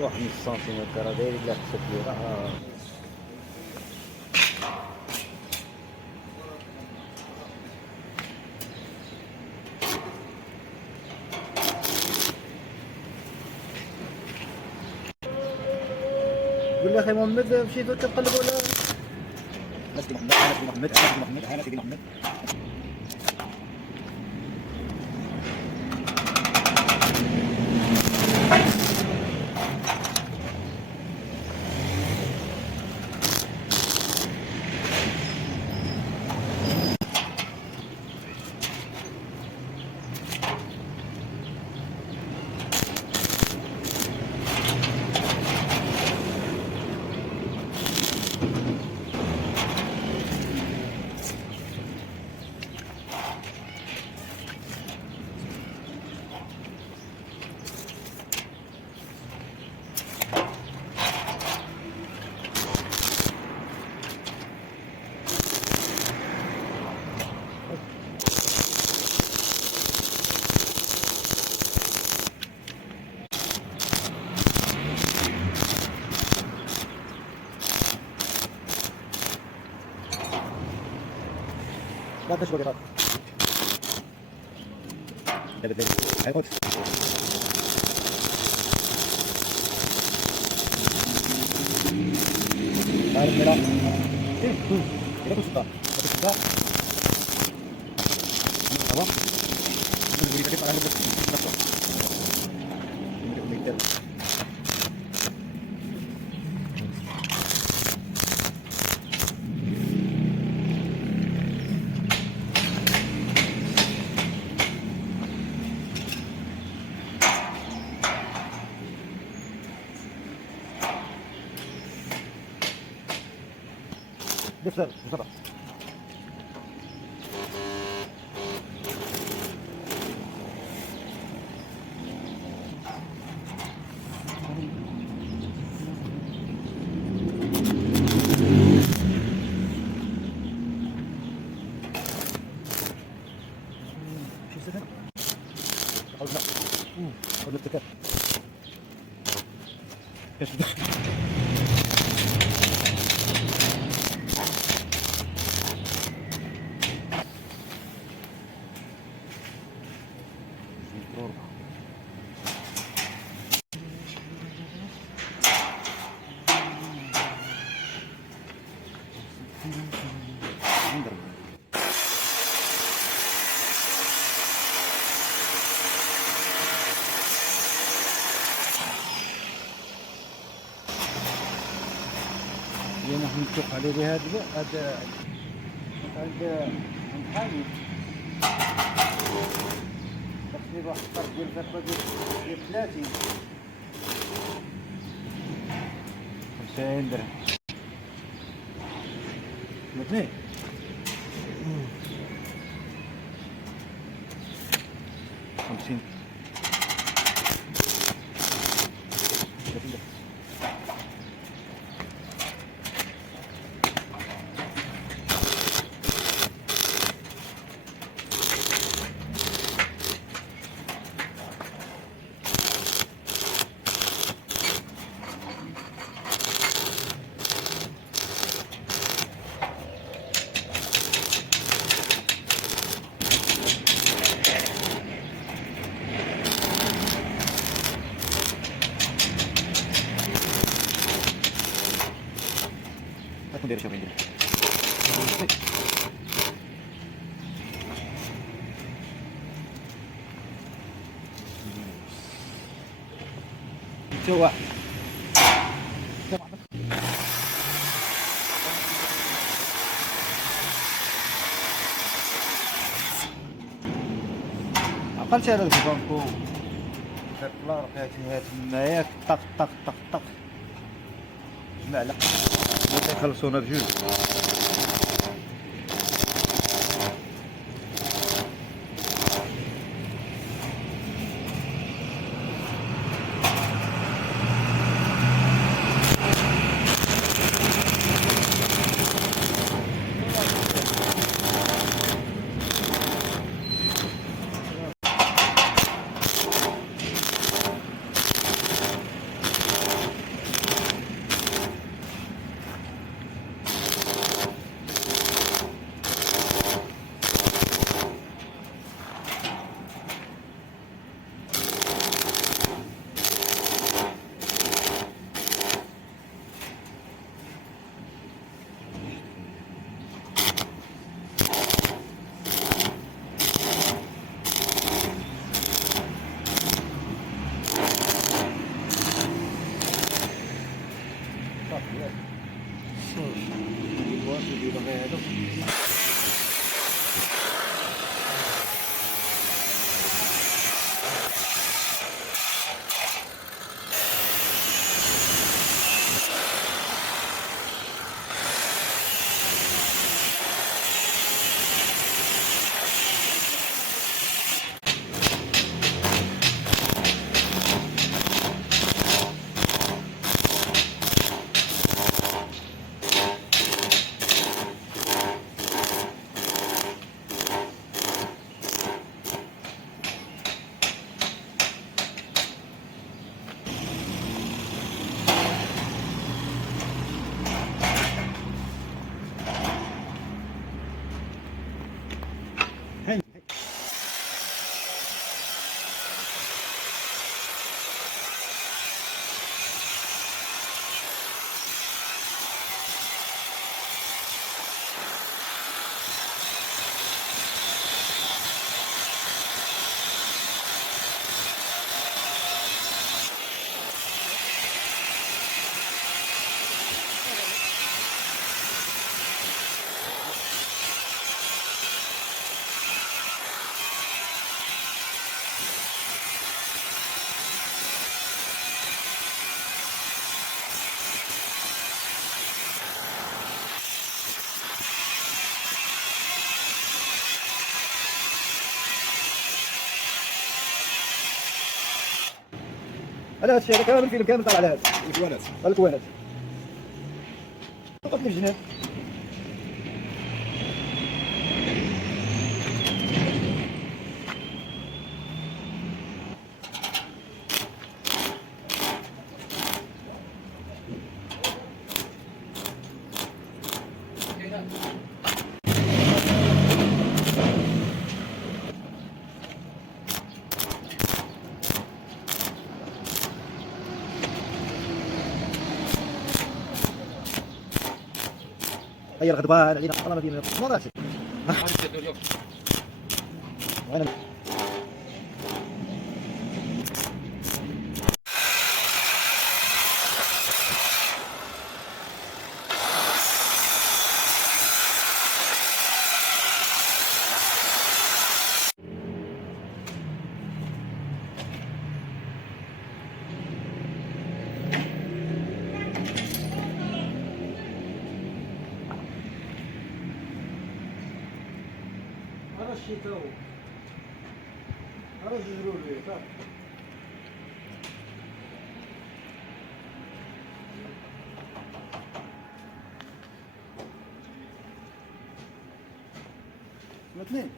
واحد نص سنتيمتر داير لا حسب لي راه قول لي اخي محمد مشيتو كتقلب ولا انا سيدي محمد انا سيدي محمد انا سيدي محمد انا سيدي محمد لا تشبك يا دابا هاي قلت عارف ملا ايه كده كنت صدق خلاص نقول لك على بس دفتر بسرعة شو السكن؟ حاول لا حاول التكات ايش بدك؟ نحن نشوف عليه بهذا هذا محامي تقريبا واحد الفرق ديال الفترة ديال 30 50 درهم الاثنين 50 ندير شوف ندير شو عقلت على البانكو تطلع رقيتها تمايا طق طق طق طق معلق خلصونا بجوج على هذا الشيء هذا كامل الفيلم كامل طالع على هذا الكوانات. الكوانات فقط في الجنان. غير غضبان علينا والله ما فينا ما راسي وانا أنا الشيء تو أنا ضروري صح. الاثنين